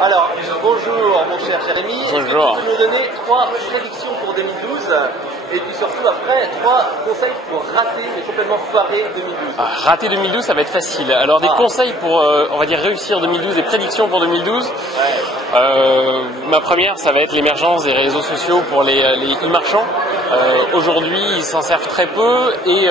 Alors, bonjour mon cher Jérémy. Bonjour. Est-ce que tu peux nous donner 3 prédictions pour 2012 et puis surtout après 3 conseils pour rater mais complètement foirer 2012? Rater 2012, ça va être facile. Alors des conseils pour, on va dire, réussir 2012 et prédictions pour 2012. Ma première, ça va être l'émergence des réseaux sociaux pour les e-marchands. Aujourd'hui, ils s'en servent très peu et Ils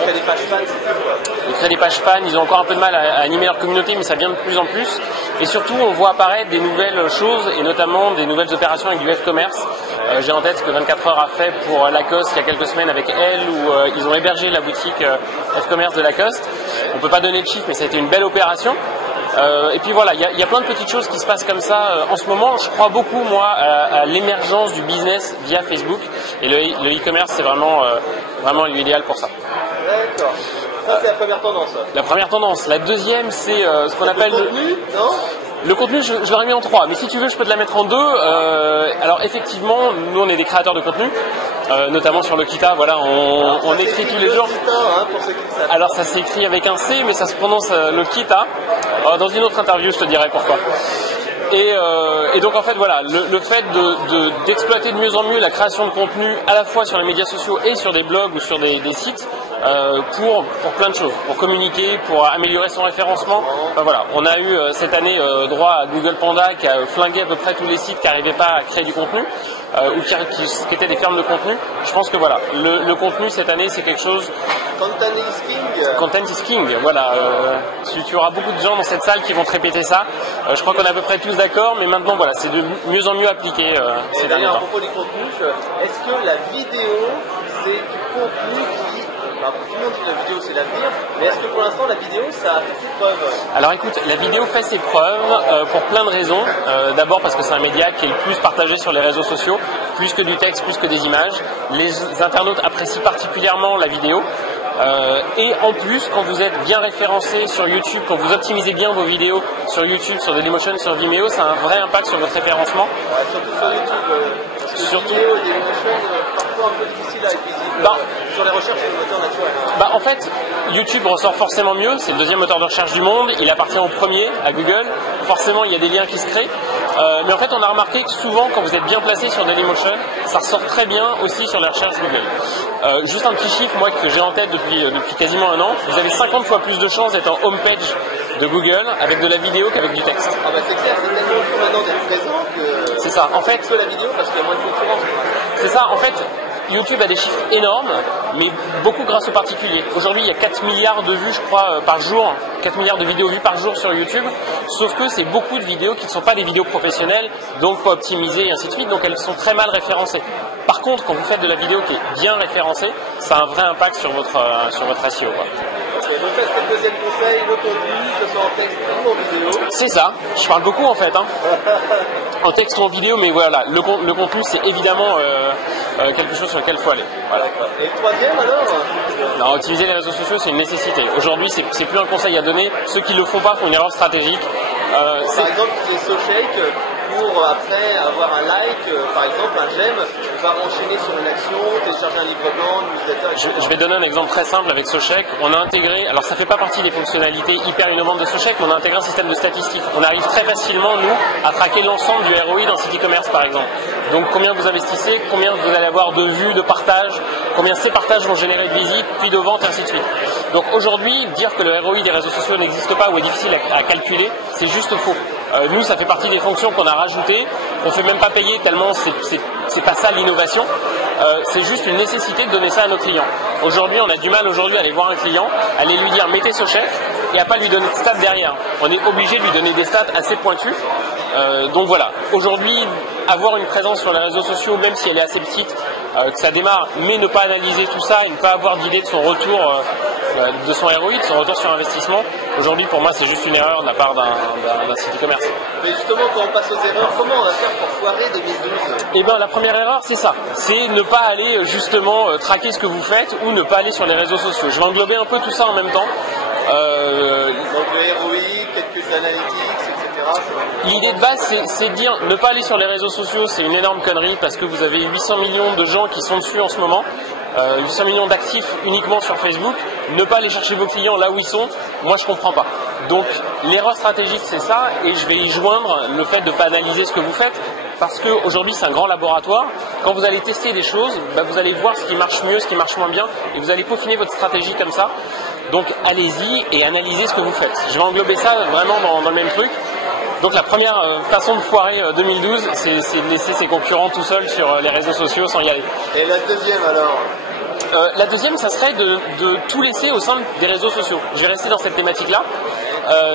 créent des pages fans, c'est ça quoi. ils créent des pages fans, ils ont encore un peu de mal à animer leur communauté, mais ça vient de plus en plus. Et surtout, on voit apparaître des nouvelles choses et notamment des nouvelles opérations avec du F-commerce. J'ai en tête ce que 24 heures a fait pour Lacoste il y a quelques semaines avec elle, où ils ont hébergé la boutique F-commerce de Lacoste. On peut pas donner de chiffres, mais ça a été une belle opération. Et puis voilà, il y a plein de petites choses qui se passent comme ça. En ce moment, je crois beaucoup, moi, à l'émergence du business via Facebook. Et le e-commerce, c'est vraiment l'idéal pour ça. D'accord. Ça, c'est la première tendance. La première tendance. La deuxième, c'est ce qu'on appelle... Le contenu, non? Le contenu, je l'aurais mis en 3, mais si tu veux, je peux te la mettre en 2. Alors effectivement, nous, on est des créateurs de contenu, notamment sur Lokita. Voilà, on écrit tous les jours. Hein, pour ceux qui le savent. Alors ça s'écrit avec un C, mais ça se prononce Lokita. Dans une autre interview, je te dirai pourquoi. Et donc en fait voilà, le fait d'exploiter de mieux en mieux la création de contenu à la fois sur les médias sociaux et sur des blogs ou sur des sites pour plein de choses, pour communiquer, pour améliorer son référencement. Enfin, voilà, on a eu cette année droit à Google Panda qui a flingué à peu près tous les sites qui n'arrivaient pas à créer du contenu ou qui étaient des fermes de contenu. Je pense que voilà, le contenu cette année c'est quelque chose. Content is king. Content is king, voilà. Tu auras beaucoup de gens dans cette salle qui vont te répéter ça. Je crois qu'on est à peu près tous d'accord, mais maintenant voilà, c'est de mieux en mieux appliqué ces derniers D'ailleurs, à temps. propos du contenu, est-ce que la vidéo, c'est du contenu qui... Bah, tout le monde dit que la vidéo, c'est l'avenir, mais est-ce que pour l'instant, la vidéo, ça a fait ses preuves? Alors écoute, la vidéo fait ses preuves pour plein de raisons. D'abord parce que c'est un média qui est le plus partagé sur les réseaux sociaux, plus que du texte, plus que des images. Les internautes apprécient particulièrement la vidéo. Et en plus, quand vous êtes bien référencé sur YouTube, quand vous optimisez bien vos vidéos sur YouTube, sur Dailymotion, sur Vimeo, ça a un vrai impact sur votre référencement. Surtout sur YouTube. Parce que Surtout. Vimeo et Dailymotion, parfois un peu difficile à être visible. Sur les recherches, c'est le moteur naturel. En fait, YouTube ressort forcément mieux, c'est le deuxième moteur de recherche du monde, il appartient au premier, à Google, forcément il y a des liens qui se créent, mais en fait on a remarqué que souvent quand vous êtes bien placé sur Dailymotion, ça ressort très bien aussi sur les recherches Google. Juste un petit chiffre, moi, que j'ai en tête depuis quasiment un an, vous avez 50 fois plus de chances d'être en homepage de Google avec de la vidéo qu'avec du texte. Ah bah c'est clair, c'est tellement dur maintenant d'être présent que... C'est ça, en fait... Que la vidéo parce qu'il y a moins de concurrence. C'est ça, en fait... YouTube a des chiffres énormes, mais beaucoup grâce aux particuliers. Aujourd'hui, il y a 4 milliards de vues, je crois, par jour, 4 milliards de vidéos vues par jour sur YouTube, sauf que c'est beaucoup de vidéos qui ne sont pas des vidéos professionnelles, donc pas optimisées et ainsi de suite, donc elles sont très mal référencées. Par contre, quand vous faites de la vidéo qui est bien référencée, ça a un vrai impact sur votre SEO, quoi. Et donc ça, c'est le deuxième conseil, le contenu, que ce soit en texte ou en vidéo. C'est ça, je parle beaucoup en fait, hein. En texte ou en vidéo, mais voilà, le contenu c'est évidemment quelque chose sur lequel il faut aller. Voilà. Et le troisième alors? Non, utiliser les réseaux sociaux c'est une nécessité. Aujourd'hui c'est plus un conseil à donner, ceux qui ne le font pas font une erreur stratégique. Par exemple, c'est SoShake, pour après avoir un like, par exemple un j'aime, va enchaîner sur une action, télécharger un livre blanc, une newsletter, etc. Je vais donner un exemple très simple avec SoShake. On a intégré, alors ça fait pas partie des fonctionnalités hyper innovantes de SoShake, mais on a intégré un système de statistiques. On arrive très facilement, nous, à traquer l'ensemble du ROI dans site e-commerce par exemple. Donc combien vous investissez, combien vous allez avoir de vues, de partages, combien ces partages vont générer de visites, puis de ventes, et ainsi de suite. Donc aujourd'hui, dire que le ROI des réseaux sociaux n'existe pas ou est difficile à calculer, c'est juste faux. Nous, ça fait partie des fonctions qu'on a rajoutées, qu'on ne fait même pas payer tellement c'est pas ça l'innovation. C'est juste une nécessité de donner ça à nos clients. Aujourd'hui, on a du mal à aller voir un client, à aller lui dire mettez ce chef et à pas lui donner de stats derrière. On est obligé de lui donner des stats assez pointues. Donc voilà, aujourd'hui, avoir une présence sur les réseaux sociaux, même si elle est assez petite, que ça démarre, mais ne pas analyser tout ça et ne pas avoir d'idée de son retour, de son ROI, de son retour sur investissement, aujourd'hui pour moi c'est juste une erreur de la part d'un site e-commerce. Mais justement, quand on passe aux erreurs, comment on va faire pour foirer 2012? Eh bien la première erreur c'est ça, c'est ne pas aller justement traquer ce que vous faites ou ne pas aller sur les réseaux sociaux. Je vais englober un peu tout ça en même temps. Donc le ROI, quelques analytics, etc. L'idée de base c'est de dire ne pas aller sur les réseaux sociaux, c'est une énorme connerie parce que vous avez 800 millions de gens qui sont dessus en ce moment. 800 millions d'actifs uniquement sur Facebook, ne pas aller chercher vos clients là où ils sont, moi je comprends pas. Donc l'erreur stratégique c'est ça, et je vais y joindre le fait de ne pas analyser ce que vous faites, parce qu'aujourd'hui c'est un grand laboratoire. Quand vous allez tester des choses, vous allez voir ce qui marche mieux, ce qui marche moins bien, et vous allez peaufiner votre stratégie comme ça. Donc allez-y et analysez ce que vous faites. Je vais englober ça vraiment dans le même truc. Donc la première façon de foirer 2012, c'est de laisser ses concurrents tout seuls sur les réseaux sociaux sans y aller. Et la deuxième alors? La deuxième, ça serait de tout laisser au sein des réseaux sociaux. Je vais rester dans cette thématique-là.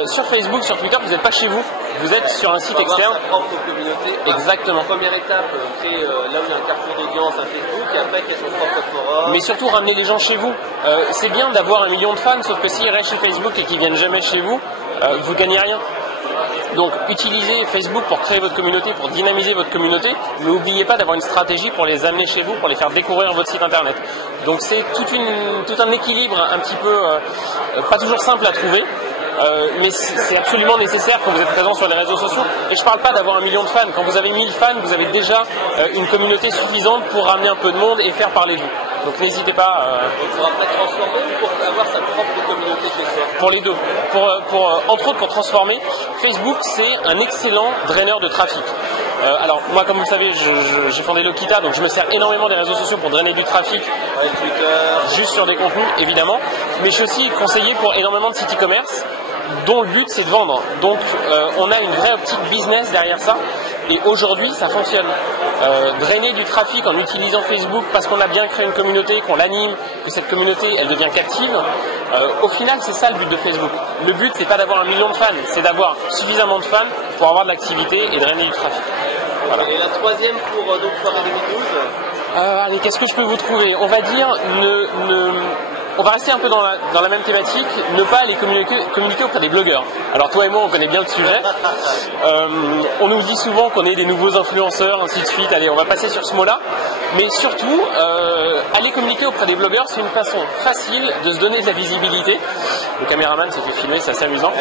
Sur Facebook, sur Twitter, vous n'êtes pas chez vous. Vous êtes sur un site externe. Sa propre communauté. Exactement. Première étape, créer là où il y a un carrefour d'audience, un Facebook, et après créer son propre forum. Mais surtout ramener les gens chez vous. C'est bien d'avoir 1 million de fans, sauf que s'ils restent chez Facebook et qu'ils viennent jamais chez vous, vous gagnez rien. Donc utilisez Facebook pour créer votre communauté, pour dynamiser votre communauté, mais n'oubliez pas d'avoir une stratégie pour les amener chez vous, pour les faire découvrir votre site internet. Donc c'est tout un équilibre un petit peu pas toujours simple à trouver, mais c'est absolument nécessaire quand vous êtes présent sur les réseaux sociaux. Et je ne parle pas d'avoir 1 million de fans. Quand vous avez 1000 fans, vous avez déjà une communauté suffisante pour ramener un peu de monde et faire parler de vous. Donc n'hésitez pas. Il faudra peut-être transformer pour avoir sa propre communauté chez soi. Pour les deux. Entre autres, pour transformer, Facebook, c'est un excellent draineur de trafic. Alors, moi, comme vous le savez, j'ai fondé Lokita, donc je me sers énormément des réseaux sociaux pour drainer du trafic. Ouais, Twitter. Juste sur des contenus, évidemment. Mais je suis aussi conseiller pour énormément de sites e-commerce, dont le but, c'est de vendre. Donc, on a une vraie optique business derrière ça. Et aujourd'hui, ça fonctionne. Drainer du trafic en utilisant Facebook parce qu'on a bien créé une communauté, qu'on l'anime, que cette communauté, elle devient captive. Au final, c'est ça le but de Facebook. Le but, c'est pas d'avoir 1 million de fans, c'est d'avoir suffisamment de fans pour avoir de l'activité et drainer du trafic. Voilà. Et la troisième pour donc foirer 2012? Allez, qu'est-ce que je peux vous trouver? On va dire, on va rester un peu dans la même thématique, ne pas aller communiquer auprès des blogueurs. Alors toi et moi, on connaît bien le sujet. On nous dit souvent qu'on est des nouveaux influenceurs, ainsi de suite. Allez, on va passer sur ce mot-là. Mais surtout, aller communiquer auprès des blogueurs, c'est une façon facile de se donner de la visibilité. Le caméraman s'est fait filmer, c'est assez amusant.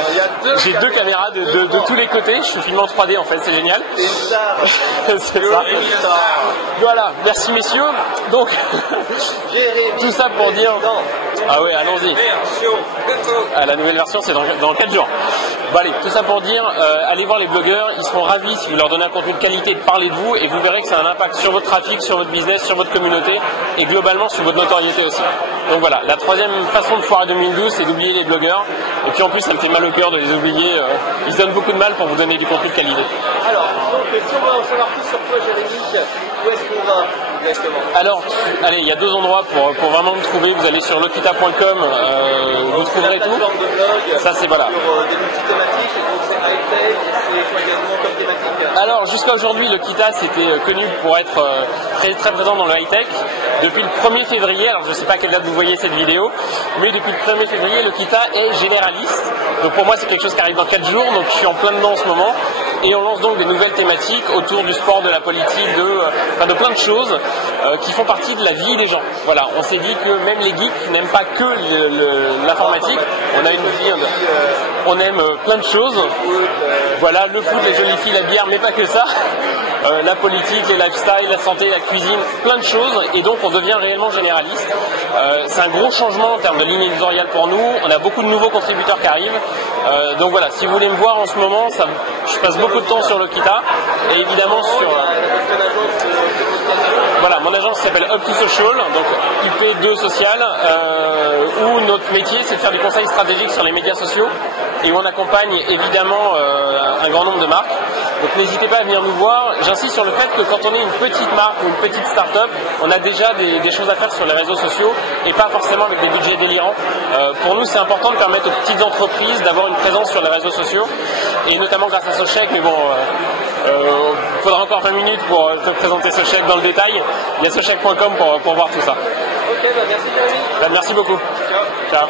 J'ai 2 caméras de tous les côtés. Je suis filmé en 3D, en fait, c'est génial. C'est une star. C'est ça. Voilà, merci messieurs. Donc, tout ça pour dire... Ah ouais, allons-y. La nouvelle version, c'est dans 4 jours. Bon allez, tout ça pour dire, allez voir les blogueurs, ils seront ravis si vous leur donnez un contenu de qualité, de parler de vous, et vous verrez que ça a un impact sur votre trafic, sur votre business, sur votre communauté, et globalement sur votre notoriété aussi. Donc voilà, la troisième façon de foirer 2012, c'est d'oublier les blogueurs, et puis en plus ça me fait mal au cœur de les oublier, ils se donnent beaucoup de mal pour vous donner du contenu de qualité. Alors, donc si on veut en savoir plus sur toi, Jérémy, où est-ce qu'on va exactement? Alors, allez, il y a 2 endroits pour vraiment me trouver. Vous allez sur lokita.com, vous trouverez tout. Ça, c'est voilà. Sur des multi-thématiques, et donc c'est high-tech, c'est quoi également comme thématique? Alors, jusqu'à aujourd'hui, Lokita, c'était connu pour être très, très présent dans le high-tech. Depuis le 1er février, alors je ne sais pas à quelle date vous voyez cette vidéo, mais depuis le 1er février, Lokita est généraliste. Donc pour moi, c'est quelque chose qui arrive dans 4 jours, donc je suis en plein dedans en ce moment. Et on lance donc des nouvelles thématiques autour du sport, de la politique, de plein de choses qui font partie de la vie des gens. Voilà, on s'est dit que même les geeks n'aiment pas que l'informatique. On a une vie, on aime plein de choses. Voilà, le foot, les jolies filles, la bière, mais pas que ça. La politique, les lifestyles, la santé, la cuisine, plein de choses, et donc on devient réellement généraliste. C'est un gros changement en termes de ligne éditoriale pour nous, on a beaucoup de nouveaux contributeurs qui arrivent, donc voilà, si vous voulez me voir en ce moment, je passe beaucoup de temps sur Lokita, et évidemment sur... Voilà, mon agence s'appelle Up to Social, donc UP2 Social, où notre métier c'est de faire du conseil stratégique sur les médias sociaux, et où on accompagne évidemment un grand nombre de marques. Donc n'hésitez pas à venir nous voir. J'insiste sur le fait que quand on est une petite marque ou une petite start-up, on a déjà des choses à faire sur les réseaux sociaux et pas forcément avec des budgets délirants. Pour nous, c'est important de permettre aux petites entreprises d'avoir une présence sur les réseaux sociaux, et notamment grâce à Sochec, mais bon, il faudra encore 20 minutes pour te présenter Sochec dans le détail. Il y a sochec.com pour voir tout ça. Ok, bah merci Jérémy. Merci beaucoup. Ciao. Ciao.